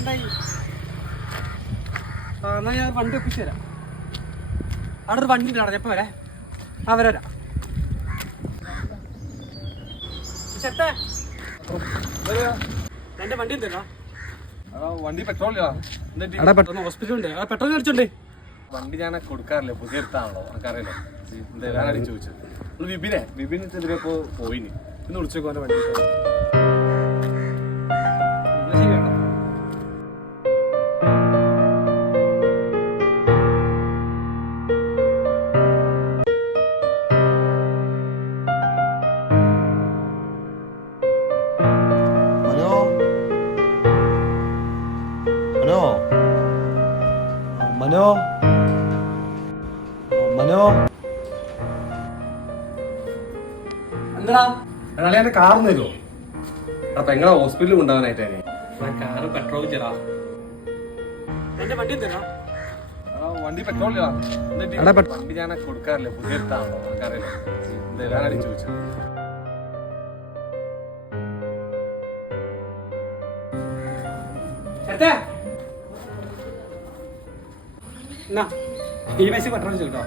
എന്തായി? എന്നാ ഞാൻ വണ്ടി ഒപ്പിച്ചു തരാം. അവിടെ ഒരു വണ്ടി ഉണ്ട്, എപ്പോ വരാ? വരാം. എന്റെ വണ്ടി ഉണ്ടല്ലോ. വണ്ടി പെട്രോൾ ഹോസ്പിറ്റൽ ഉണ്ട്. പെട്രോൾ അടിച്ചോണ്ടേ. വണ്ടി ഞാൻ കൊടുക്കാറില്ല, പുതിയ എടുത്താണല്ലോ, എനിക്കറിയില്ല. ഞാനടി ചോദിച്ചത് വിപിനെതിരെ പോയിന് ഇന്ന് വിളിച്ചേക്കോ വണ്ടി. മനോ മനോ എന്താ എന്റെ കാറ് തരുമോ? അപ്പൊ എങ്ങനെ ഹോസ്പിറ്റലിൽ കൊണ്ടുപോകാനായിട്ടേ? Car petrol ചേരാ. എന്റെ വണ്ടി തരാ. വണ്ടി പെട്രോൾ വണ്ടി ഞാൻ കൊടുക്കാറില്ല, പുതിയ എടുത്താണല്ലോ, എനിക്കറിയില്ല. ഞാനടി ചോദിച്ചത്. ഈ പൈസ പെട്രോൾ ചോദിച്ചോ.